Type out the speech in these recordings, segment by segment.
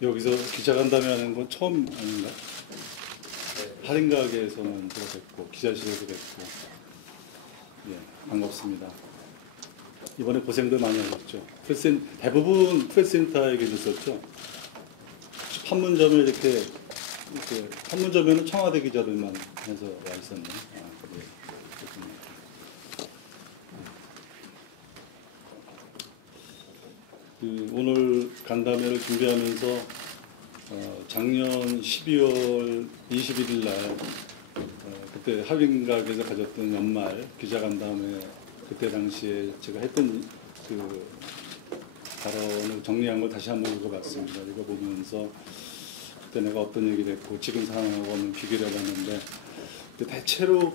여기서 기자간담회 하는 건 처음 아닌가? 할인가게에서는 들어뵙고 기자실에도 뵙고 예, 반갑습니다. 이번에 고생들 많이 하셨죠. 대부분 프레스센터에 계셨었죠. 판문점에 이렇게 판문점에는 청와대 기자들만 해서 와 있었네. 그래. 오늘 간담회를 준비하면서 작년 12월 21일 날 그때 할인가게에서 가졌던 연말 기자간담회 그때 당시에 제가 했던 그 발언을 정리한 걸 다시 한번 읽어봤습니다. 읽어보면서 그때 내가 어떤 얘기를 했고 지금 상황하고는 비교를 해봤는데 대체로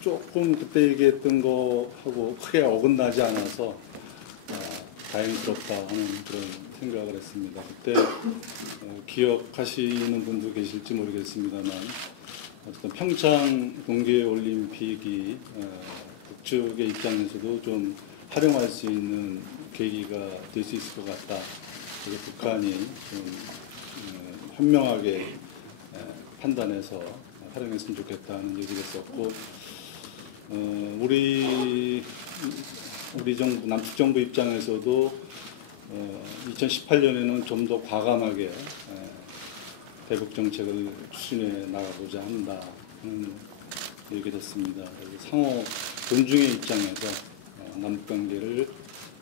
조금 그때 얘기했던 거하고 크게 어긋나지 않아서 다행스럽다 하는 그런 생각을 했습니다. 그때 기억하시는 분도 계실지 모르겠습니다만 어쨌든 평창 동계올림픽이 북측의 입장에서도 좀 활용할 수 있는 계기가 될 수 있을 것 같다. 그래서 북한이 좀 현명하게 판단해서 활용했으면 좋겠다는 얘기를 했었고 우리 정부, 남측 정부 입장에서도 2018년에는 좀 더 과감하게 대북 정책을 추진해 나가고자 한다는 얘기를 했습니다. 상호 존중의 입장에서 남북 관계를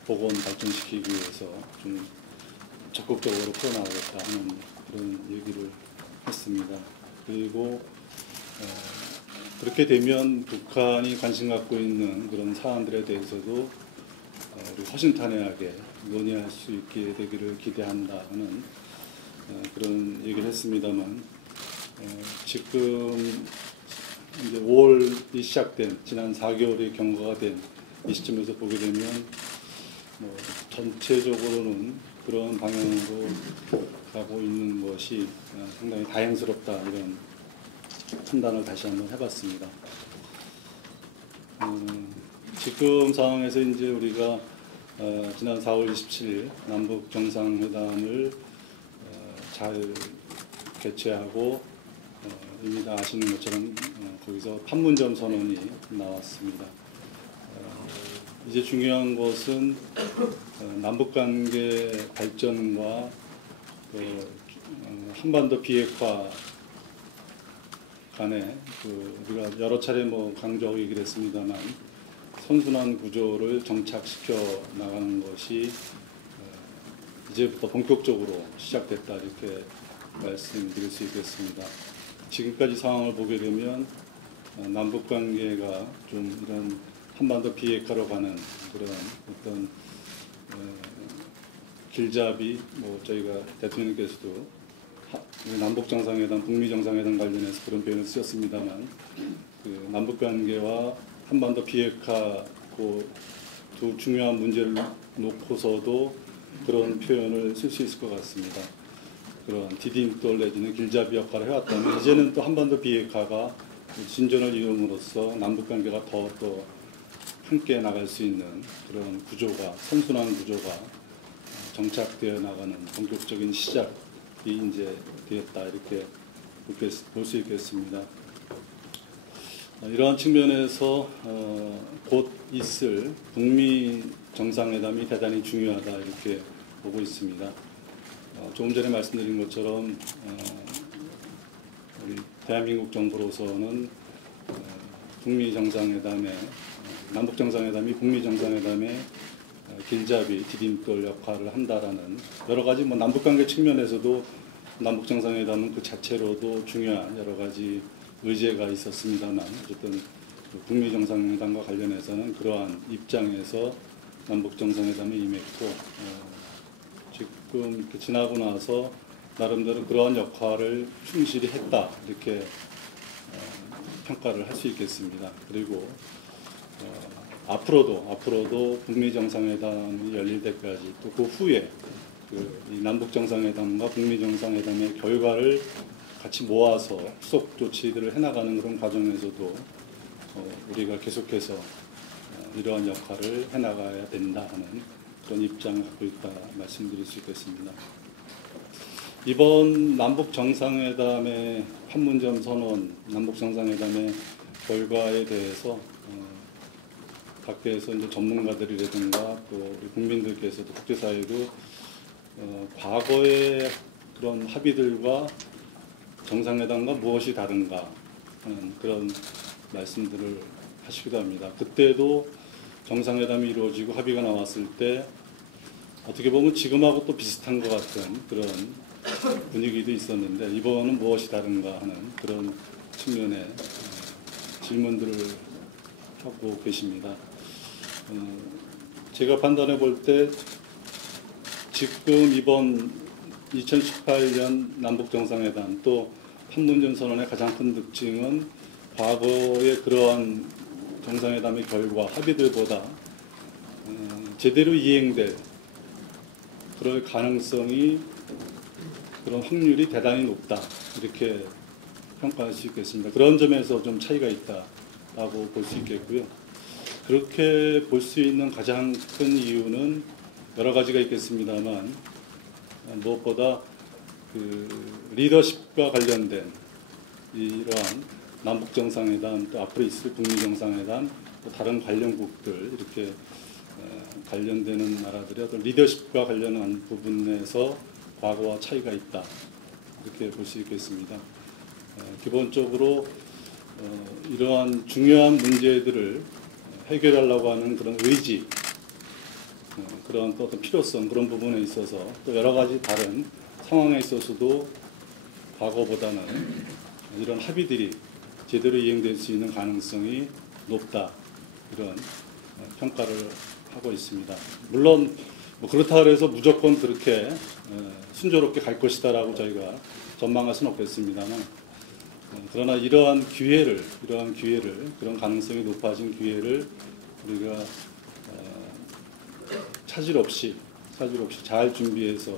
복원 발전시키기 위해서 좀 적극적으로 풀어나가겠다 하는 그런 얘기를 했습니다. 그리고 그렇게 되면 북한이 관심 갖고 있는 그런 사안들에 대해서도 허심탄회하게 논의할 수 있게 되기를 기대한다 하는 그런 얘기를 했습니다만 지금 이제 5월이 시작된 지난 4개월이 경과가 된 이 시점에서 보게 되면 전체적으로는 그런 방향으로 가고 있는 것이 상당히 다행스럽다 이런 판단을 다시 한번 해봤습니다. 지금 상황에서 이제 우리가 지난 4월 27일 남북 정상회담을 잘 개최하고 이미 다 아시는 것처럼 거기서 판문점 선언이 나왔습니다. 이제 중요한 것은 남북관계 발전과 한반도 비핵화 간에 우리가 여러 차례 강조하고 얘기를 했습니다만 선순환 구조를 정착시켜 나가는 것이 이제부터 본격적으로 시작됐다 이렇게 말씀드릴 수 있겠습니다. 지금까지 상황을 보게 되면 남북 관계가 좀 이런 한반도 비핵화로 가는 그런 어떤 길잡이 저희가 대통령께서도 남북 정상회담, 북미 정상회담 관련해서 그런 표현을 쓰셨습니다만 그 남북 관계와 한반도 비핵화 두 중요한 문제를 놓고서도 그런 표현을 쓸 수 있을 것 같습니다. 그런 디딤돌 내지는 길잡이 역할을 해왔다면 이제는 또 한반도 비핵화가 진전을 이룸으로써 남북 관계가 더 함께 나갈 수 있는 그런 구조가 선순환 구조가 정착되어 나가는 본격적인 시작이 이제 되었다 이렇게 볼 수 있겠습니다. 이러한 측면에서 곧 있을 북미 정상회담이 대단히 중요하다 이렇게 보고 있습니다. 조금 전에 말씀드린 것처럼 우리 대한민국 정부로서는 북미 정상회담에 남북 정상회담이 북미 정상회담의 길잡이 디딤돌 역할을 한다라는 여러 가지 남북 관계 측면에서도 남북 정상회담은 그 자체로도 중요한 여러 가지 의제가 있었습니다만 어쨌든 북미 정상회담과 관련해서는 그러한 입장에서 남북 정상회담에 임했고 지금 이렇게 지나고 나서 나름대로 그러한 역할을 충실히 했다 이렇게 평가를 할 수 있겠습니다. 그리고 앞으로도 북미 정상회담이 열릴 때까지 또 그 후에 이 남북 정상회담과 북미 정상회담의 결과를 같이 모아서 후속 조치들을 해나가는 그런 과정에서도 우리가 계속해서 이러한 역할을 해나가야 된다 하는 그런 입장을 갖고 있다 말씀드릴 수 있겠습니다. 이번 남북 정상회담의 판문점 선언, 남북 정상회담의 결과에 대해서 밖에서 이제 전문가들이라든가 또 우리 국민들께서도 국제사회도 과거의 그런 합의들과 정상회담과 무엇이 다른가 하는 그런 말씀들을 하시기도 합니다. 그때도 정상회담이 이루어지고 합의가 나왔을 때 어떻게 보면 지금하고 또 비슷한 것 같은 그런 분위기도 있었는데 이번은 무엇이 다른가 하는 그런 측면의 질문들을 하고 계십니다. 제가 판단해 볼 때 지금 이번 2018년 남북정상회담 또 판문점 선언의 가장 큰 특징은 과거의 그러한 정상회담의 결과 합의들보다 제대로 이행될 그럴 가능성이 그런 확률이 대단히 높다 이렇게 평가할 수 있겠습니다. 그런 점에서 좀 차이가 있다라고 볼 수 있겠고요. 그렇게 볼 수 있는 가장 큰 이유는 여러 가지가 있겠습니다만 무엇보다 그 리더십과 관련된 이러한 남북 정상회담 또 앞으로 있을 북미 정상회담 또 다른 관련국들 이렇게 관련되는 나라들의 어떤 리더십과 관련한 부분에서 과거와 차이가 있다 이렇게 볼 수 있겠습니다. 기본적으로 이러한 중요한 문제들을 해결하려고 하는 그런 의지, 그런 또 어떤 필요성 그런 부분에 있어서 또 여러 가지 다른 상황에 있어서도 과거보다는 이런 합의들이 제대로 이행될 수 있는 가능성이 높다 이런 평가를 하고 있습니다. 물론 뭐 그렇다고 해서 무조건 그렇게 순조롭게 갈 것이다라고 저희가 전망할 수는 없겠습니다만 그러나 이러한 기회를 그런 가능성이 높아진 기회를 우리가 차질 없이 잘 준비해서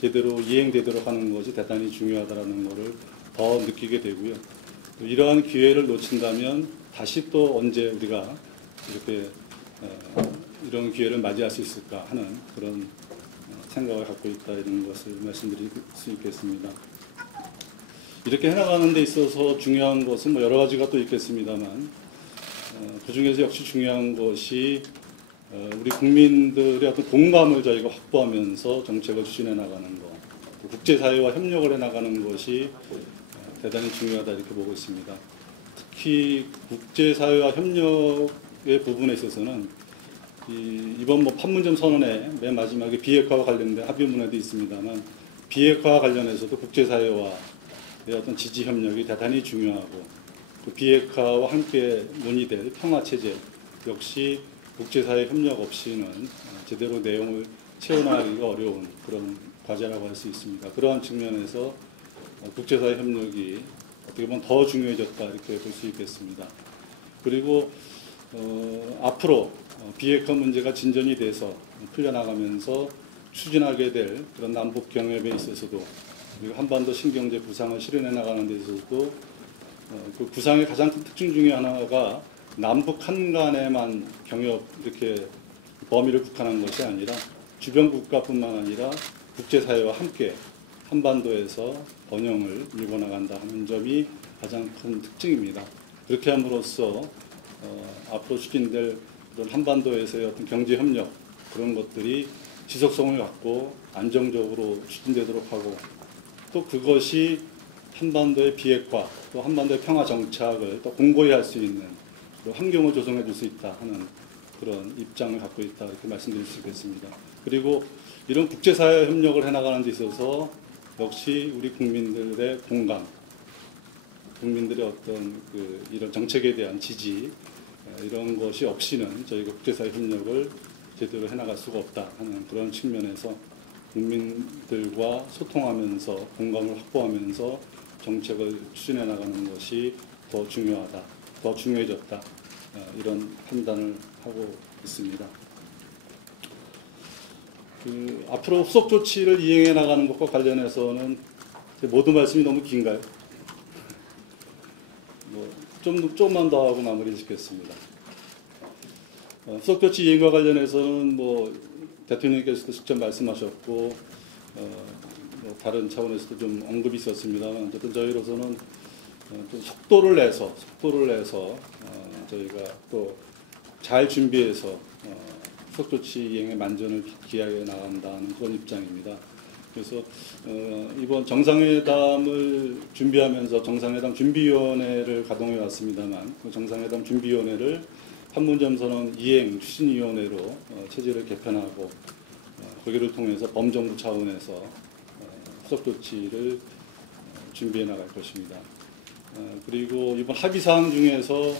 제대로 이행되도록 하는 것이 대단히 중요하다는 것을 더 느끼게 되고요. 또 이러한 기회를 놓친다면 다시 또 언제 우리가 이렇게 이런 기회를 맞이할 수 있을까 하는 그런 생각을 갖고 있다 이런 것을 말씀드릴 수 있겠습니다. 이렇게 해나가는 데 있어서 중요한 것은 뭐 여러 가지가 또 있겠습니다만 그 중에서 역시 중요한 것이 우리 국민들의 어떤 공감을 저희가 확보하면서 정책을 추진해 나가는 것, 국제사회와 협력을 해 나가는 것이 대단히 중요하다 이렇게 보고 있습니다. 특히 국제사회와 협력의 부분에 있어서는 이번 뭐 판문점 선언의 맨 마지막에 비핵화와 관련된 합의문에도 있습니다만 비핵화와 관련해서도 국제사회와 어떤 지지 협력이 대단히 중요하고 그 비핵화와 함께 논의될 평화체제 역시 국제사회 협력 없이는 제대로 내용을 채워나가기가 어려운 그런 과제라고 할 수 있습니다. 그러한 측면에서 국제사회 협력이 어떻게 보면 더 중요해졌다 이렇게 볼 수 있겠습니다. 그리고 앞으로 비핵화 문제가 진전이 돼서 풀려나가면서 추진하게 될 그런 남북 경협에 있어서도 그리고 한반도 신경제 구상을 실현해 나가는 데 있어서도 그 구상의 가장 큰 특징 중에 하나가 남북 한간에만 경협 이렇게 범위를 국한한 것이 아니라 주변 국가뿐만 아니라 국제사회와 함께 한반도에서 번영을 밀고 나간다 하는 점이 가장 큰 특징입니다. 그렇게 함으로써 앞으로 추진될 그런 한반도에서의 어떤 경제 협력 그런 것들이 지속성을 갖고 안정적으로 추진되도록 하고 또 그것이 한반도의 비핵화 또 한반도의 평화 정착을 또 공고히 할 수 있는 환경을 조성해 줄 수 있다 하는 그런 입장을 갖고 있다 이렇게 말씀드릴 수 있겠습니다. 그리고 이런 국제사회 협력을 해나가는 데 있어서 역시 우리 국민들의 공감, 국민들의 어떤 이런 정책에 대한 지지 이런 것이 없이는 저희가 국제사회 협력을 제대로 해나갈 수가 없다 하는 그런 측면에서 국민들과 소통하면서 공감을 확보하면서 정책을 추진해 나가는 것이 더 중요하다, 더 중요해졌다 이런 판단을 하고 있습니다. 앞으로 후속 조치를 이행해 나가는 것과 관련해서는 모든 말씀이 너무 긴가요? 조금만 더 하고 마무리 짓겠습니다. 후속 조치 이행과 관련해서는 대통령께서도 직접 말씀하셨고 뭐 다른 차원에서도 좀 언급이 있었습니다만 어쨌든 저희로서는 좀 속도를 내서 저희가 또 잘 준비해서 후속조치 이행의 만전을 기하게 나간다는 그런 입장입니다. 그래서 이번 정상회담을 준비하면서 정상회담 준비위원회를 가동해 왔습니다만 그 정상회담 준비위원회를 판문점 선언 이행 추진위원회로 체제를 개편하고 거기를 통해서 범정부 차원에서 후속조치를 준비해 나갈 것입니다. 그리고 이번 합의사항 중에서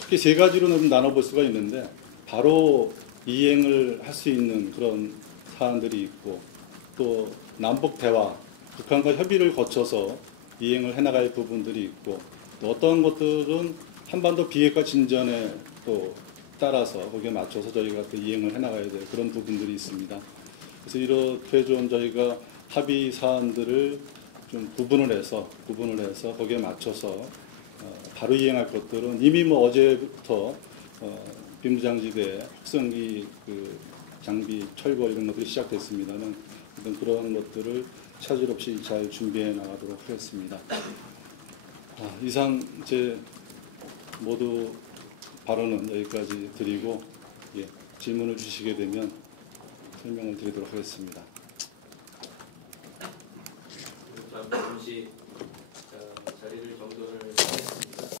크게 세 가지로 나눠볼 수가 있는데 바로 이행을 할 수 있는 그런 사안들이 있고 또 남북 대화, 북한과 협의를 거쳐서 이행을 해나갈 부분들이 있고 또 어떤 것들은 한반도 비핵화 진전에 또 따라서 거기에 맞춰서 저희가 또 이행을 해나가야 될 그런 부분들이 있습니다. 그래서 이렇게 좀 저희가 합의 사안들을 좀 구분을 해서 거기에 맞춰서 바로 이행할 것들은 이미 뭐 어제부터 비무장지대 확성기 그 장비 철거 이런 것들이 시작됐습니다만 그런 것들을 차질 없이 잘 준비해 나가도록 하겠습니다. 이상 제 모두 발언은 여기까지 드리고 질문을 주시게 되면 설명을 드리도록 하겠습니다. 잠시 자리를 정돈을